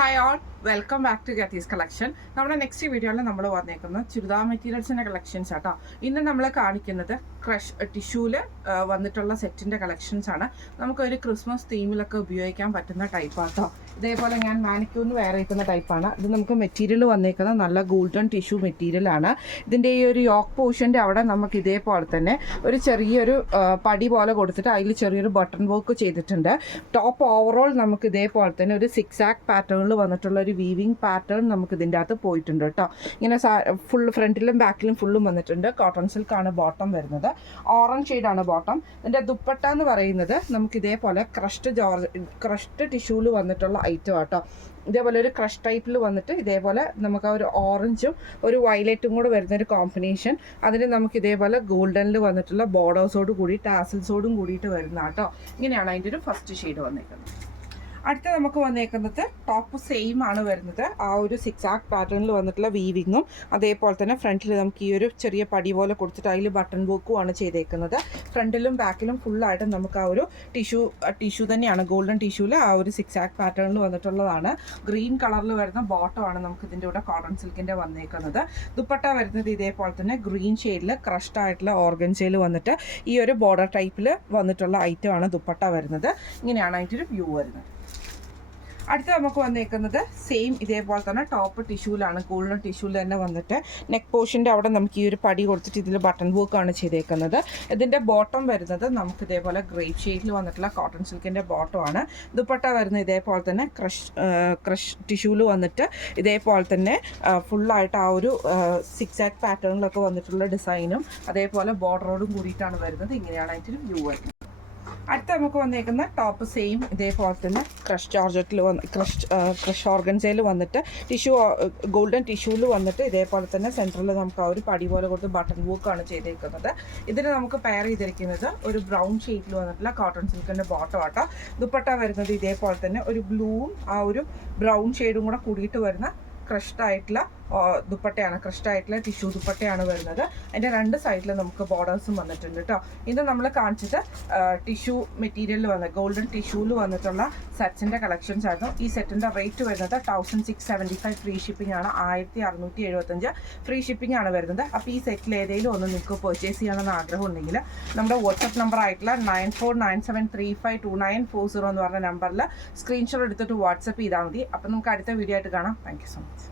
Hi all, welcome back to ഗത്തീസ് collection. നമ്മുടെ next വീഡിയോയിൽ നമ്മൾ വന്നേക്കുന്നത് ചുരിദാർ മെറ്റീരിയൽസിൻ്റെ കളക്ഷൻസ് ആട്ടോ. ഇന്ന് നമ്മൾ കാണിക്കുന്നത് ക്രഷ് ടിഷ്യൂവിൽ വന്നിട്ടുള്ള സെറ്റിൻ്റെ കളക്ഷൻസ് ആണ്. നമുക്കൊരു ക്രിസ്മസ് തീമിലൊക്കെ ഉപയോഗിക്കാൻ പറ്റുന്ന ടൈപ്പാട്ടോ. ഇതേപോലെ ഞാൻ മാനിക്യൂറിന് വെയർ ചെയ്യുന്ന ടൈപ്പാണ്. ഇത് നമുക്ക് മെറ്റീരിയൽ വന്നേക്കുന്നത് നല്ല ഗോൾഡൻ ടിഷ്യൂ മെറ്റീരിയലാണ്. ഇതിൻ്റെ ഈ ഒരു യോക്ക് പോർഷൻ്റെ അവിടെ നമുക്ക് ഇതേപോലെ തന്നെ ഒരു ചെറിയൊരു പടി പോലെ കൊടുത്തിട്ട് അതിൽ ചെറിയൊരു ബട്ടൺ വർക്ക് ചെയ്തിട്ടുണ്ട്. ടോപ്പ് ഓവറോൾ നമുക്ക് ഇതേപോലെ തന്നെ ഒരു സിക്സ് ആക്ക് പാറ്റേണിൽ വന്നിട്ടുള്ള ഒരു വീവിങ് പാറ്റേൺ നമുക്ക് ഇതിൻ്റെ അകത്ത് പോയിട്ടുണ്ട് കേട്ടോ. ഇങ്ങനെ ഫുൾ ഫ്രണ്ടിലും ബാക്കിലും ഫുള്ളും വന്നിട്ടുണ്ട്. കോട്ടൺ സിൽക്കാണ് ബോട്ടം വരുന്നത്. ഓറഞ്ച് ഷെയ്ഡാണ് ബോട്ടം. ഇതിൻ്റെ ദുപ്പട്ട എന്ന് പറയുന്നത് നമുക്ക് ഇതേപോലെ ക്രഷ്ഡ് ടിഷ്യൂവിൽ വന്നിട്ടുള്ള ഐറ്റം ആട്ടോ. ഇതേപോലെ ഒരു ക്രഷ് ടൈപ്പിൽ വന്നിട്ട് ഇതേപോലെ നമുക്ക് ആ ഒരു ഓറഞ്ചും ഒരു വയലറ്റും കൂടെ വരുന്നൊരു കോമ്പിനേഷൻ. അതിന് നമുക്ക് ഇതേപോലെ ഗോൾഡനിൽ വന്നിട്ടുള്ള ബോർഡേഴ്സോട് കൂടി ടാസിൽസോടും കൂടിയിട്ട് വരുന്ന കേട്ടോ. ഇങ്ങനെയാണ് അതിൻ്റെ ഒരു ഫസ്റ്റ് ഷെയ്ഡ് വന്നിരിക്കുന്നത്. അടുത്ത നമുക്ക് വന്നേക്കുന്നത് ടോപ്പ് സെയിം ആണ് വരുന്നത്. ആ ഒരു സിക്സ് ആക്ക് പാറ്റേണിൽ വന്നിട്ടുള്ള വീവിങ്ങും അതേപോലെ തന്നെ ഫ്രണ്ടിൽ നമുക്ക് ഈ ഒരു ചെറിയ പടി പോലെ കൊടുത്തിട്ട് അതിൽ ബട്ടൺ വർക്കും ആണ് ചെയ്തേക്കുന്നത്. ഫ്രണ്ടിലും ബാക്കിലും ഫുള്ളായിട്ട് നമുക്ക് ആ ഒരു ടിഷ്യൂ തന്നെയാണ്, ഗോൾഡൻ ടിഷ്യൂവിൽ ആ ഒരു സിക്സ് ആക്ക് പാറ്റേണിൽ വന്നിട്ടുള്ളതാണ്. ഗ്രീൻ കളറിൽ വരുന്ന ബോട്ടമാണ് നമുക്ക് ഇതിൻ്റെ കൂടെ കോട്ടൺ സിൽക്കിൻ്റെ വന്നേക്കുന്നത്. ദുപ്പട്ട വരുന്നത് ഇതേപോലെ തന്നെ ഗ്രീൻ ഷെയ്ഡിൽ ക്രഷ്ഡ് ആയിട്ടുള്ള ഓർഗൻസയിൽ വന്നിട്ട് ഈ ഒരു ബോർഡർ ടൈപ്പിൽ വന്നിട്ടുള്ള ഐറ്റമാണ് ദുപ്പട്ട വരുന്നത്. ഇങ്ങനെയാണ് അതിൻ്റെ ഒരു വ്യൂ വരുന്നത്. അടുത്ത നമുക്ക് വന്നേക്കുന്നത് സെയിം ഇതേപോലെ തന്നെ ടോപ്പ് ടിഷ്യൂലാണ്, ഗോൾഡൻ ടിഷ്യൂവിൽ തന്നെ വന്നിട്ട് നെക്ക് പോർഷൻ്റെ അവിടെ നമുക്ക് ഈ ഒരു പടി കൊടുത്തിട്ട് ഇതിൽ ബട്ടൺ വർക്കാണ് ചെയ്തേക്കുന്നത്. ഇതിൻ്റെ ബോട്ടം വരുന്നത് നമുക്ക് ഇതേപോലെ ഗ്രേപ്പ് ഷെയ്ഡിൽ വന്നിട്ടുള്ള കോട്ടൺ സിൽക്കിൻ്റെ ബോട്ടമാണ്. ദുപ്പട്ട വരുന്നത് ഇതേപോലെ തന്നെ ക്രഷ് ടിഷ്യൂവിൽ വന്നിട്ട് ഇതേപോലെ തന്നെ ഫുള്ളായിട്ട് ആ ഒരു സിക്സ് ആക്ക് പാറ്റേണിലൊക്കെ വന്നിട്ടുള്ള ഡിസൈനും അതേപോലെ ബോർഡറോടും കൂടിയിട്ടാണ് വരുന്നത്. ഇങ്ങനെയാണ് അതിൻ്റെ ഒരു വ്യൂ വരുന്നത്. അടുത്ത നമുക്ക് വന്നേക്കുന്ന ടോപ്പ് സെയിം ഇതേപോലെ തന്നെ ക്രഷ് ജോർജറ്റിൽ ക്രഷ് ഓർഗൻസയിൽ വന്നിട്ട് ഗോൾഡൻ ടിഷ്യൂവിൽ വന്നിട്ട് ഇതേപോലെ തന്നെ സെൻറ്ററിൽ നമുക്ക് ആ ഒരു പടി പോലെ കൊടുത്ത് ബട്ടൺ വർക്കാണ് ചെയ്തേക്കുന്നത്. ഇതിന് നമുക്ക് പെയർ ചെയ്തിരിക്കുന്നത് ഒരു ബ്രൗൺ ഷെയ്ഡിൽ വന്നിട്ടുള്ള കോട്ടൺ സിൽക്കിൻ്റെ ബോട്ടം ആട്ടോ. ദുപ്പട്ട വരുന്നത് ഇതേപോലെ തന്നെ ഒരു ബ്ലൂവും ആ ഒരു ബ്രൗൺ ഷെയ്ഡും കൂടെ കൂടിയിട്ട് വരുന്ന ക്രഷ്ഡ് ആയിട്ടുള്ള ദുപ്പട്ടയാണ്, ക്രഷ്ഡ് ആയിട്ടുള്ള ടിഷ്യൂ ദുപ്പട്ടയാണ് വരുന്നത്. അതിൻ്റെ രണ്ട് സൈഡിൽ നമുക്ക് ബോർഡേഴ്സും വന്നിട്ടുണ്ട് കേട്ടോ. ഇത് നമ്മൾ കാണിച്ചത് ടിഷ്യൂ മെറ്റീരിയലിൽ വന്ന ഗോൾഡൻ ടിഷ്യൂവിൽ വന്നിട്ടുള്ള സെറ്റ്സിൻ്റെ കളക്ഷൻസ് ആയിരുന്നു. ഈ സെറ്റിൻ്റെ റേറ്റ് വരുന്നത് 1675 ഫ്രീ ഷിപ്പിംഗ് ആണ്. 1675 ഫ്രീ ഷിപ്പിംഗ് ആണ് വരുന്നത്. അപ്പോൾ ഈ സെറ്റിൽ ഏതെങ്കിലും ഒന്ന് നിങ്ങൾക്ക് പർച്ചേസ് ചെയ്യണമെന്ന് ആഗ്രഹം ഉണ്ടെങ്കിൽ നമ്മുടെ വാട്സപ്പ് നമ്പർ ആയിട്ടുള്ള 9497352940 എന്ന് പറഞ്ഞ നമ്പറിൽ സ്ക്രീൻഷോട്ട് എടുത്തിട്ട് വാട്സപ്പ് ചെയ്താൽ മതി. അപ്പോൾ നമുക്ക് അടുത്ത വീഡിയോ ആയിട്ട് കാണാം. Thank you so much.